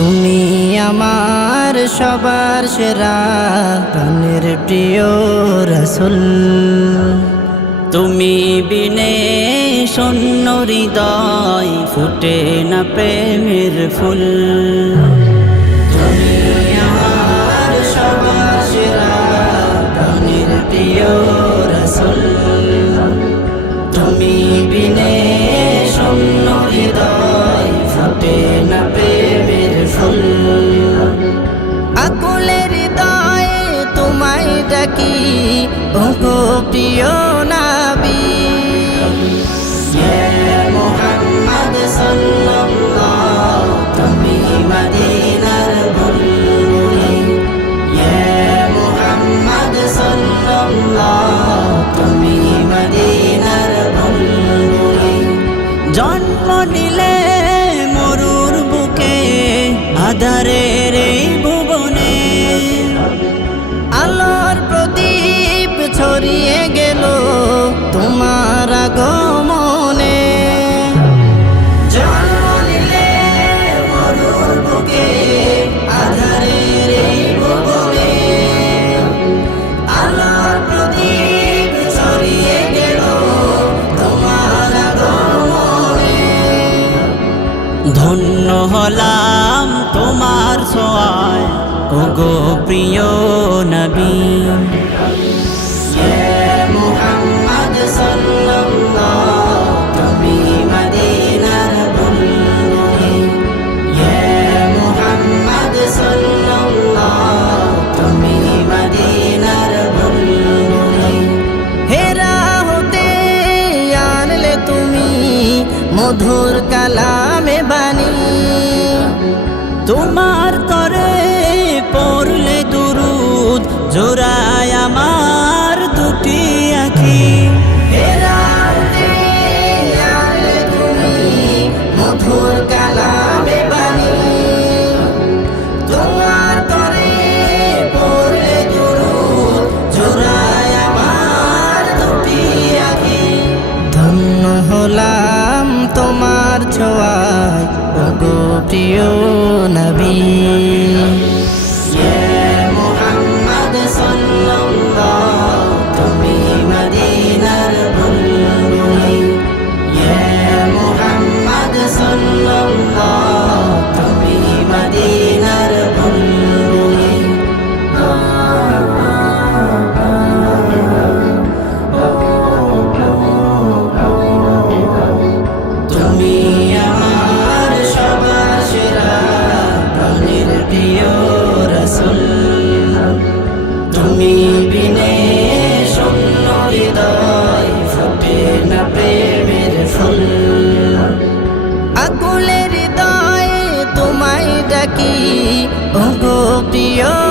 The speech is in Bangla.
তুমি আমার সবার সেরা প্রাণের প্রিয় রসুল। তুমি বিনে সন্ন্য হৃদয়, ফুটে না প্রেমের ফুল। প্রিয় নাবি। মোহাম্মদ সাল্লাল্লাহ তুমি মদিনার বুলবুলি। মোহাম্মদ সাল্লাল্লাহ তুমি মদিনার বুলবুলি। জন্ম নিলে মরুর বুকে আধারের ধন্য হলাম তোমার সোয়ায় ওগো প্রিয় নবী। মুহাম্মদ সাল্লাল্লাহ জোড়ায় আমার দুটি আনলে মধুর কালামে বাণী তোমার তরে পড়লে আমার দুটি হলাম তোমার ছোঁয়ায় প্রিয় থাকি। ওগো প্রিয়